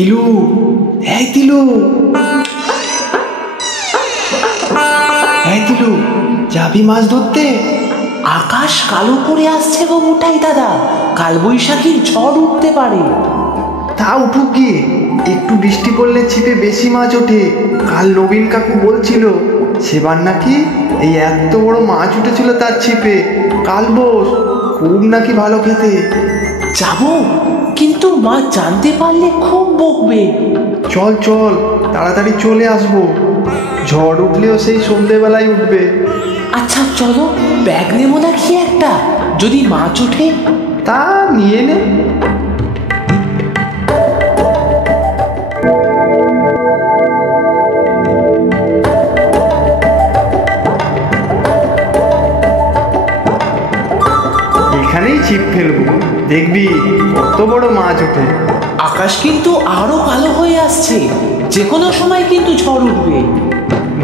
তিলু, এই তিলু, এই তিলু, যাবি মাছ ধরতে? আকাশ কালো করে আসছে গো মোটাই দাদা, কালবৈশাখীর ঝড় উঠতে পারে। তা উঠুক গিয়ে, একটু বৃষ্টি পড়লে ছিপে বেশি মাছ ওঠে। কাল নবীন কাকু বলছিল সেবার নাকি এই এত বড় মাছ উঠেছিল তার ছিপে। কাল বোস খুব নাকি ভালো খেতে। যাবো, কিন্তু মা জানতে পারলে খুব বকবে। চল চল, তাড়াতাড়ি চলে আসবো। ঝড় উঠলেও সেই সন্ধেবেলায় উঠবে। আচ্ছা চলো, ব্যাগ নেবো নাকি একটা, যদি মাছ ওঠে? তা নিয়ে নে। এখানেই ছিপ ফেলবো, দেখবি কত বড় মাছ ওঠে। আকাশ কিন্তু আরো কালো হয়ে আসছে, যে কোনো সময় কিন্তু ঝড় উঠবে।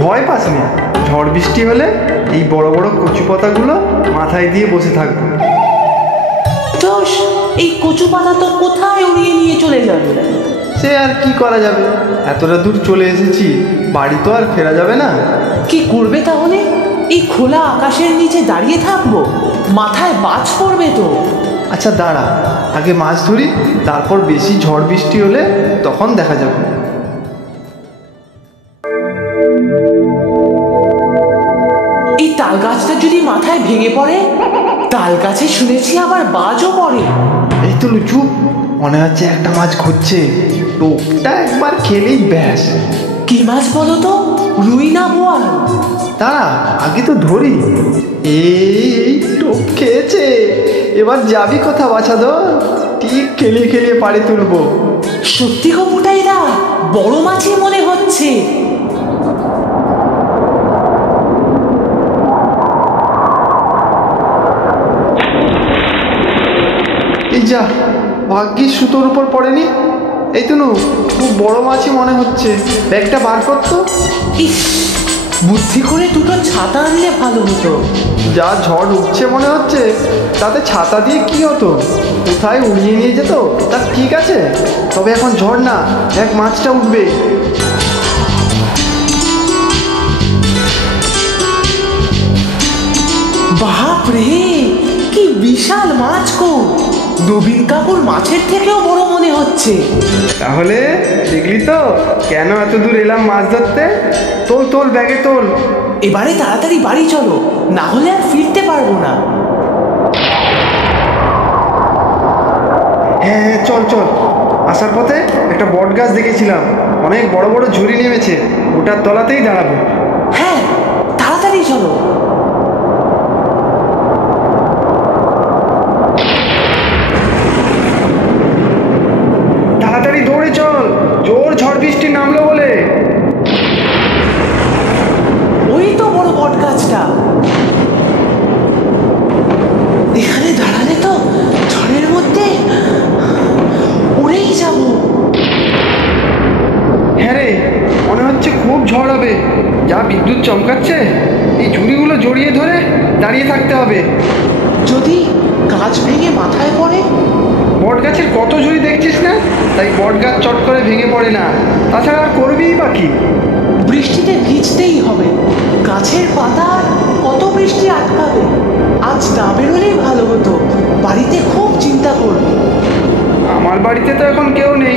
ভয় পাস না, ঝড় বৃষ্টি হলে এই বড় বড় কচু পাতাগুলো মাথায় দিয়ে বসে থাকবো। দোষ, এই কচু পাতা তো কোথায় উড়িয়ে নিয়ে চলে যাবে। সে আর কি করা যাবে, এতটা দূর চলে এসেছি, বাড়ি তো আর ফেরা যাবে না। কি করবে তাহলে? এই খোলা আকাশের নিচে দাঁড়িয়ে থাকবো? মাথায় বাজ পড়বে তো। আচ্ছা দাঁড়া, আগে মাছ ধরি, তারপর বেশি ঝড় বৃষ্টি হলে তখন দেখা যাবে। এই তাল গাছটা যদি মাথায় ভেঙে পড়ে? তাল গাছে শুনেছি আবার বাজও পড়ে। এই তো লুচু, মনে হচ্ছে একটা মাছ ঘুরছে। টোপটা একবার খেলেই ব্যাস। কি মাছ বলো তো? রুই না বোয়াল? দাঁড়া, আগে তো ধরি। এই টোপ খেয়েছে, এবার যাবি কোথা বাছা দো? ঠিক খেলিয়ে খেলিয়ে পাড়ে তুলবো। সত্যি গো মোটাইদা, বড় মাছই মনে হচ্ছে। এই যা, ভাগ্যিস সুতোর উপর পড়েনি। এই তো খুব বড় মাছই মনে হচ্ছে। ব্যাগটা বার করতো। ইস, বুদ্ধি করে দুটো ছাতা আনলে ভালো হতো। যা ঝড় উঠছে মনে হচ্ছে, তাতে ছাতা দিয়ে কি হতো? কোথায় উড়িয়ে নিয়ে যেত তা ঠিক আছে, তবে এখন ঝড় না, এক মাছটা উঠবে। বাপ রে, কি বিশাল মাছ গো! নবীন কাকুর মাছের থেকেও বড় মনে হচ্ছে। তাহলে দেখলি তো কেন এত দূর এলাম মাছ ধরতে। তোল তোল, ব্যাগে তোল। এবারে তাড়াতাড়ি বাড়ি চলো, না হলে আর ফিরতে পারবো না। হ্যাঁ হ্যাঁ, চল চল। আসার পথে একটা বট গাছ দেখেছিলাম, অনেক বড় বড় ঝুড়ি নেমেছে, ওটার তলাতেই দাঁড়াবো। হ্যাঁ, তাড়াতাড়ি চলো। তাড়াতাড়ি দৌড়ে চল, জোর ঝড় বৃষ্টি নামলো বলে। ওই তো বড় বট গাছটা। এখানে দাঁড়ালে তো ঝড়ের মধ্যে উড়েই যাব। হ্যাঁ রে, মনে হচ্ছে খুব ঝড় হবে। যা বিদ্যুৎ চমকাচ্ছে, এই ঝুড়িগুলো জড়িয়ে ধরে দাঁড়িয়ে থাকতে হবে। যদি গাছ ভেঙে মাথায় পড়ে? বট গাছের কত ঝুড়ি দেখছিস না, তাই বট গাছ চট করে ভেঙে পড়ে না। তাছাড়া আর করবিই বা কি? বৃষ্টিতে ভিজতেই হবে, গাছের পাতা কত বৃষ্টি আটকাবে। আজ না বেরোলেই ভালো হতো, বাড়িতে খুব চিন্তা করবে। আমার বাড়িতে তো এখন কেউ নেই,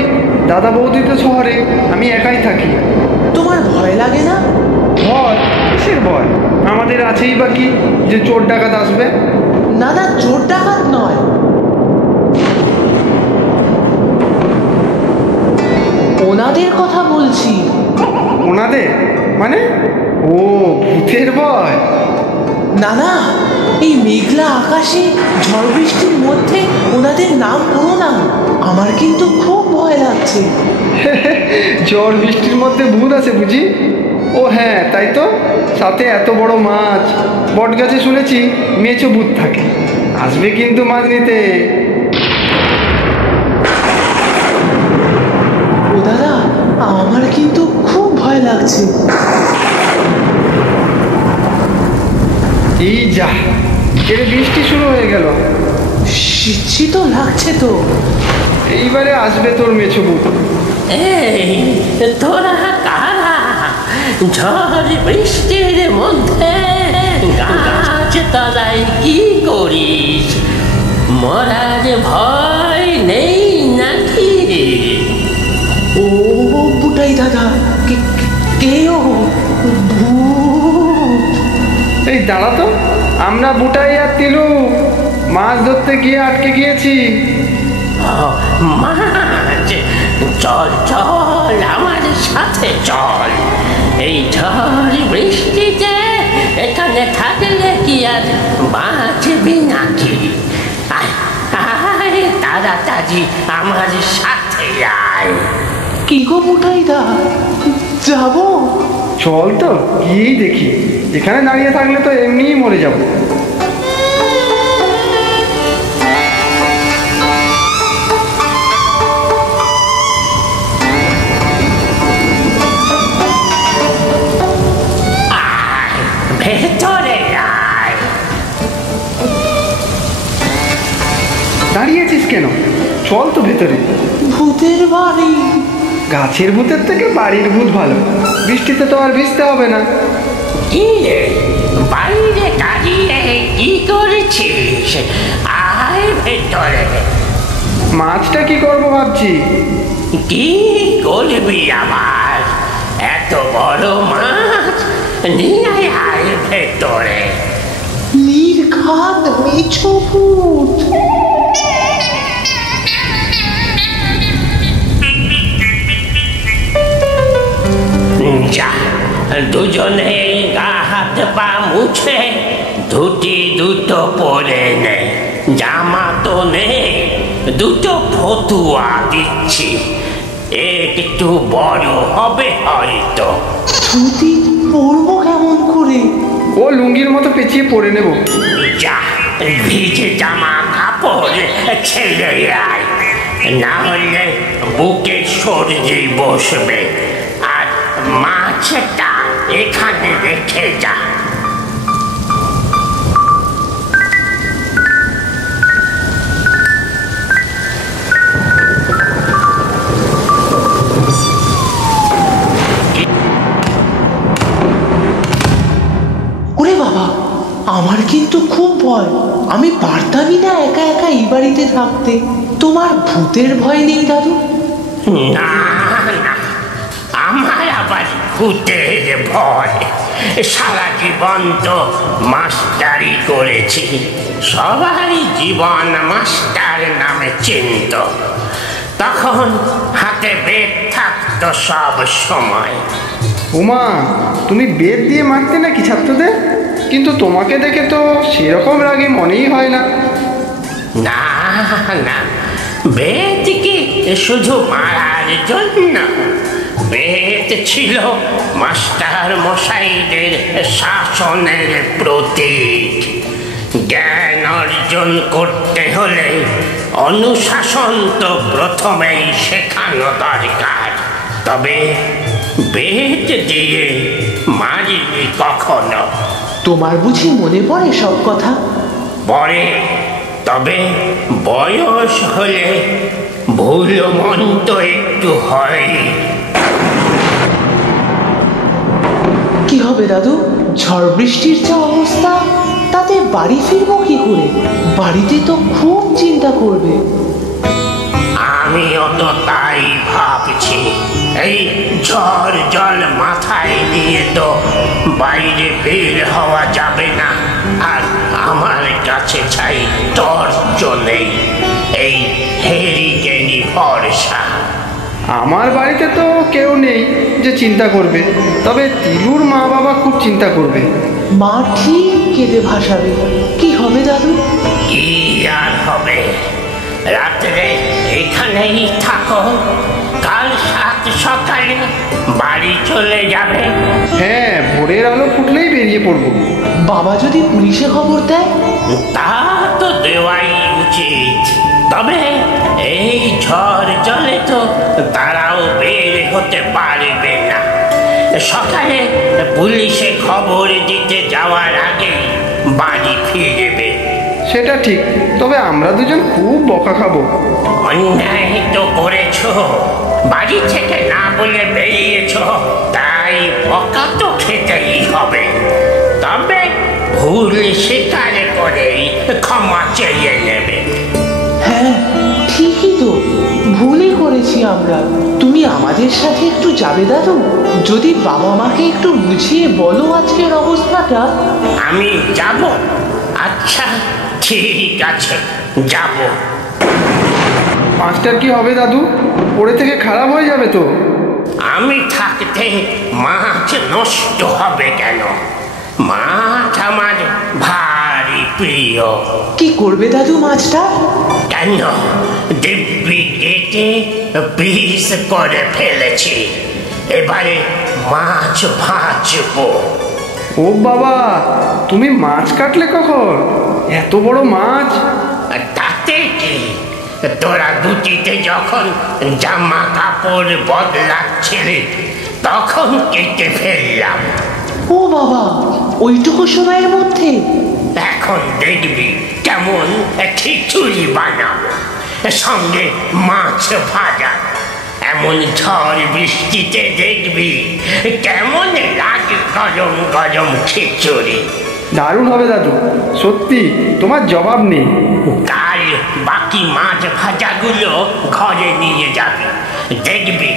দাদা বৌদি তো শহরে, আমি একাই থাকি। তোমার ভয় লাগে না? ভয়? কিসের ভয়? আমাদের আছেই বা কি, যে চোর ডাকাত আসবে। না না, চোর ডাকাত নয়, ওনাদের কথা বলছি। ওনাদের মানে? ও, ভূতের ভয়? না না, এই মেঘলা আকাশে ঝড় বৃষ্টির মধ্যে ওনাদের নাম করো না, আমার কিন্তু খুব ভয় লাগছে। ঝড় বৃষ্টির মধ্যে ভূত আছে বুঝি? ও হ্যাঁ, তাই তো, সাথে এত বড় মাছ। বট গাছে শুনেছি মেছো ভূত থাকে, আসবে কিন্তু মাছ নিতে। ও দাদা, আমার কিন্তু খুব ভয় লাগছে। এই যা, এর বৃষ্টি শুরু হয়ে গেল। শীত তো লাগছে তো। এইবারে আসবে তোর মেছো ভূত। এই তোরা কারা ঝড় বৃষ্টির মধ্যে গাছ তলায় কি করিস? মরার ভয় নেই নাকি? ও বুটাই দাদা, কেউ ভূত? এই দাঁড়া তো, আমরা বুটাই আর তিলু মাছ ধরতে গিয়ে আটকে গিয়েছি। মাছ, চল চল আমার সাথে চল। এই ঝড় বৃষ্টিতে এখানে থাকলে কি আর বাঁচবি নাকি? আয় আয় তাড়াতাড়ি আমার সাথে আয়। কি গো বুটাই দা, যাবো? চল তো গিয়েই দেখি, এখানে দাঁড়িয়ে থাকলে তো এমনিই মরে যাব। ভেতরে আয়। দাঁড়িয়েছিস কেন? চল তো ভেতরে। ভূতের বাড়ি? গাছের ভূতের থেকে বাড়ির ভূত ভালো, বৃষ্টিতে তো আর ভিজতে হবে না। কি রে, বাইরে দাঁড়িয়ে কি করেছিস? আয় ভেতরে। মাছটা কি করব ভাবছি। কি করবি আবার? এত বড় মাছ নিয়ে আয় ভেতরে। নির্ঘাত মেছো ভূত। যা, দুজনে গা হাত পা মুছে ধুতি দুটো পরে নে। জামা তো নেই, দুটো ফতুয়া দিচ্ছি, একটু বড় হবে হয়তো। ধুতি পরবো কেমন করে? ও লুঙ্গির মতো পেঁচিয়ে পরে নেব। যা, ভিজে জামা কাপড় ছেড়ে আয়, না হলে বুকে সর্দি বসবে। আর মাছটা এখানে রেখে যা। ওরে বাবা, আমার কিন্তু খুব ভয়। আমি পারতামই না একা একা এই বাড়িতে থাকতে। তোমার ভূতের ভয় নেই দাদু? না না, আমার আবার ভূতের ভয়? সারা জীবন তো মাস্টারি করেছি, সবাই জীবন মাস্টার নামে চিনত। তখন হাতে বেদ থাকতো সব সময়। উমা, তুমি বেদ দিয়ে মারতে নাকি ছাত্রদের? কিন্তু তোমাকে দেখে তো সেরকম রাগে মনেই হয় না। না না, বেদ কি শুধু মারার জন্য? বেদ ছিল মাস্টার মশাইদের শাসনের প্রতীক। জ্ঞান অর্জন করতে হলে অনুশাসন তো প্রথমেই শেখানো দরকার। তবে বেদ দিয়ে মারিনি কখনো। তোমার বুঝি মনে পড়ে সব কথা? পরে, তবে বয়স হলে ভুল মন তো একটু হয়। কি হবে দাদু, ঝড় বৃষ্টির যা অবস্থা, তাতে বাড়ি ফিরবো কি করে? বাড়িতে তো খুব চিন্তা করবে। আমিও তো তাই ভাবছি। এই ঝড় জল মাথায় নিয়ে তো বাইরে বের হওয়া যাবে না। আর আমার কাছে চাই টর্চ নেই, এই হেরিকেনি ভরসা। আমার বাড়িতে তো কেউ নেই যে চিন্তা করবে, তবে তিলুর মা বাবা খুব চিন্তা করবে। মা ঠিক কেঁদে ভাসাবে। কি হবে দাদু? কি আর হবে, রাত্রে এখানেই থাকো, কাল সাত সকালে বাড়ি চলে যাবে। হ্যাঁ, ভোরের আলো ফুটলেই বেরিয়ে পড়বো। বাবা যদি পুলিশে খবর দেয়? তা তো দেওয়াই উচিত। তবে এই ঝড় জলে তো তারাও বের হতে পারবে না। সকালে পুলিশে খবর দিতে যাওয়ার আগে বাড়ি ফিরবে। সেটা ঠিক, তবে আমরা দুজন খুব বকা খাবো। অন্যায় তো করেছ, বাড়ি থেকে না বলে বেরিয়েছ, তাই বকা তো খেতেই হবে। তবে ভুল স্বীকার করেই ক্ষমা চেয়ে নেবে। হ্যাঁ, ঠিকই তো, ভুলই করেছি আমরা। তুমি আমাদের সাথে একটু যাবে দাদু? যদি বাবা মাকে একটু বুঝিয়ে বলো আজকের অবস্থাটা। আমি যাব? আচ্ছা ঠিক আছে, যাব। মাছটার কি হবে দাদু? পড়ে থেকে খারাপ হয়ে যাবে তো। আমি থাকতে মাছ নষ্ট হবে কেন? মাছ আমার ভারী প্রিয়। কি করবে দাদু মাছটা? কেন, দিব্যি কেটে পিস করে ফেলেছি। এবারে মাছ ভাজবো। ও বাবা, তুমি মাছ কাটলে কখন? এত বড় মাছ! তাতে কি, তোরা দুটিতে যখন জামা কাপড় বদলাচ্ছিলে তখন কেটে ফেললাম। ও বাবা, ওইটুকু সময়ের মধ্যে? এখন দেখবি কেমন খিচুড়ি বানাবো, সঙ্গে মাছ ভাজা। এমন ঝড় বৃষ্টিতে দেখবি কেমন লাগে গরম গরম খিচুড়ি। দারুণ হবে দাদু, সত্যি তোমার জবাব নেই। কাল বাকি মাছ ভাজাগুলো ঘরে নিয়ে যাবি, দেখবি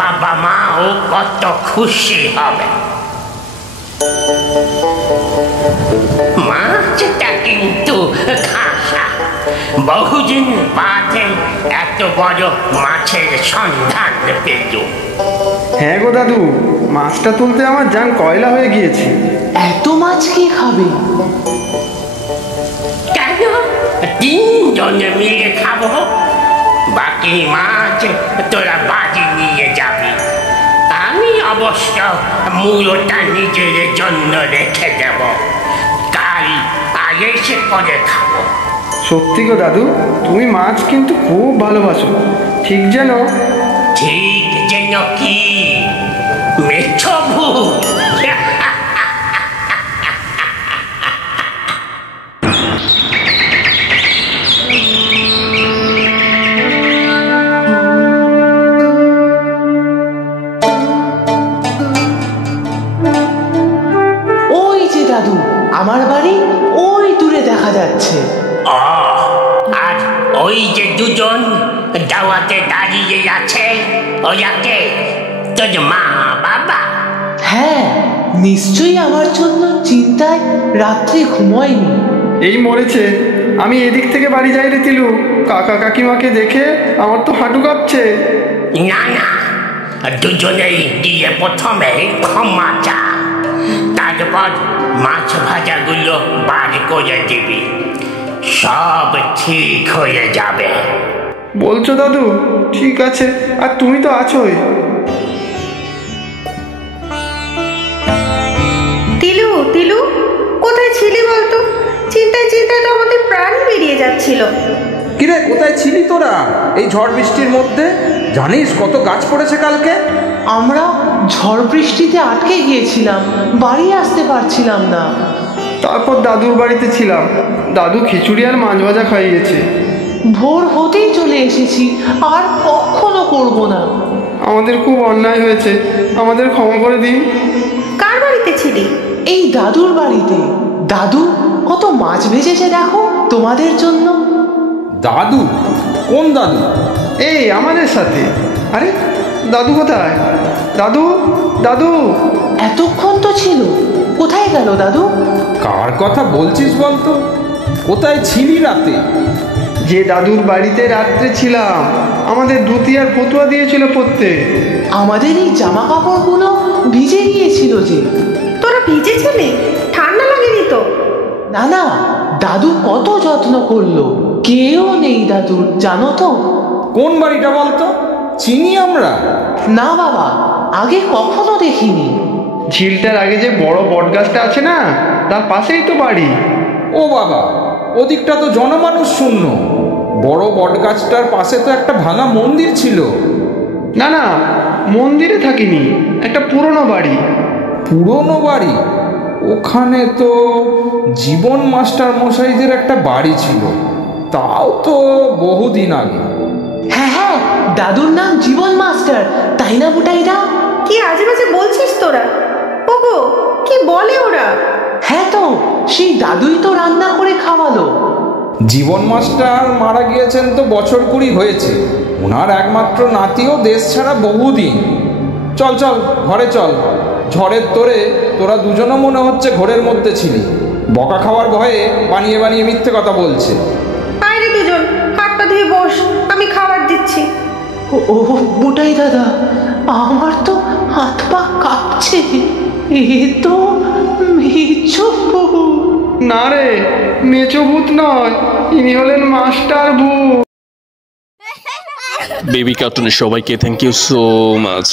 বাবা মাও কত খুশি হবে। মাছটা কিন্তু খাসা, বহুদিন বাদে এত বড় মাছের সন্ধান পেল। হ্যাঁ গো দাদু, মাছটা তুলতে আমার জান কয়লা হয়ে গিয়েছে। এত মাছ কে খাবে? কেন, তিনজনে মিলে খাবো। বাকি মাছ তোরা বাড়ি নিয়ে যাবি। আমি অবশ্য মুলোটা নিজের জন্য রেখে দেব, কাল আগে সে করে খাবো। সত্যি গো দাদু, তুমি মাছ কিন্তু খুব ভালোবাসো। ঠিক যেন ঠিক যেন কি, মেছো ভূত। ওই যে দাদু, আমার বাড়ি ওই দূরে দেখা যাচ্ছে। আর ওই যে দুজন দাওয়াতে দাঁড়িয়ে আছে, ওয়াকে তোর মা বাবা? হ্যাঁ, নিশ্চয়ই আমার জন্য চিন্তায় রাত্রে ঘুমোয়নি। এই মরেছে। আমি এদিক থেকে বাড়ি যাই রে তিলু, কাকা কাকিমাকে দেখে আমার তো হাঁটু কাঁপছে। না না, দুজনেই গিয়ে প্রথমে ক্ষমা চা, তারপর মাছ ভাজাগুলো বার করে দিবি, সব ঠিক হয়ে যাবে। বলছো দাদু? ঠিক আছে, আর তুমি তো আছোই। তিলু, তিলু, কোথায় ছিলি বলতো? চিন্তায় চিন্তায় তো আমাদের প্রাণ বেরিয়ে যাচ্ছিল। কিরে, কোথায় ছিলি তোরা এই ঝড় বৃষ্টির মধ্যে? জানিস কত গাছ পড়েছে কালকে? আমরা ঝড় বৃষ্টিতে আটকে গিয়েছিলাম, বাড়ি আসতে পারছিলাম না। তারপর দাদুর বাড়িতে ছিলাম, দাদু খিচুড়ি আর মাছ ভাজা খাইয়েছে। ভোর হতেই চলে এসেছি, আর কখনো করব না। আমাদের খুব অন্যায় হয়েছে, আমাদের ক্ষমা করে দিন। কার বাড়িতে ছিলি? এই দাদুর বাড়িতে। দাদু কত মাছ ভেজেছে দেখো তোমাদের জন্য। দাদু? কোন দাদু? এই আমাদের সাথে। আরে দাদু কোথায়? দাদু, দাদু! এতক্ষণ তো ছিল, কোথায় গেল দাদু? কার কথা বলছিস বলতো? কোথায় ছিলি রাতে? যে দাদুর বাড়িতে রাত্রে ছিলাম, আমাদের ধুতি আর ফতুয়া দিয়েছিল পরতে। আমাদের এই জামা কাপড়গুলো ভিজে গিয়েছিল যে। তোরা ভিজেছিলি? ঠান্ডা লাগেনি তো? না না, দাদু কত যত্ন করলো। কেউ নেই দাদুর, জানো তো? কোন বাড়িটা বলতো? চিনি আমরা? না বাবা, আগে কখনো দেখিনি। ঝিলটার আগে যে বড় বট গাছটা আছে না, তার পাশেই তো বাড়ি। ও বাবা, ওদিকটা তো জনমানুষ শূন্য। বড় বট গাছটার পাশে তো একটা ভাঙা মন্দির ছিল। না না, মন্দিরে থাকিনি, একটা পুরনো বাড়ি। পুরনো বাড়ি? ওখানে তো জীবন মাস্টার মশাইদের একটা বাড়ি ছিল, তাও তো বহুদিন আগে। হ্যাঁ হ্যাঁ, দাদুর নাম জীবন মাস্টার, তাই না বুটাইদা? কি আজে বাজে বলছিস তোরা? ওগো, কি বলে ওরা? হ্যাঁ তো, সেই দাদুই তো রান্না করে খাওয়ালো। জীবন মাস্টার মারা গিয়েছেন তো বছর 20 হয়েছে। ওনার একমাত্র নাতিও দেশ ছাড়া বহুদিন। চল চল, ঘরে চল। ঝড়ের তোরে তোরা দুজনও মনে হচ্ছে ঘোরের মধ্যে ছিলি। বকা খাওয়ার ভয়ে বানিয়ে বানিয়ে মিথ্যে কথা বলছে। আরে দুজন হাত পা ধুয়ে বস, আমি খাবার দিচ্ছি। ও বুটাই দাদা, আমার তো হাত পা কাঁপছে। এ তো মেছো ভূত। না রে, মেচো ভূত নয়, ইনি হলেন মাস্টার ভূত। বেবি কার্টুনের সবাইকে থ্যাংক ইউ সো মাচ।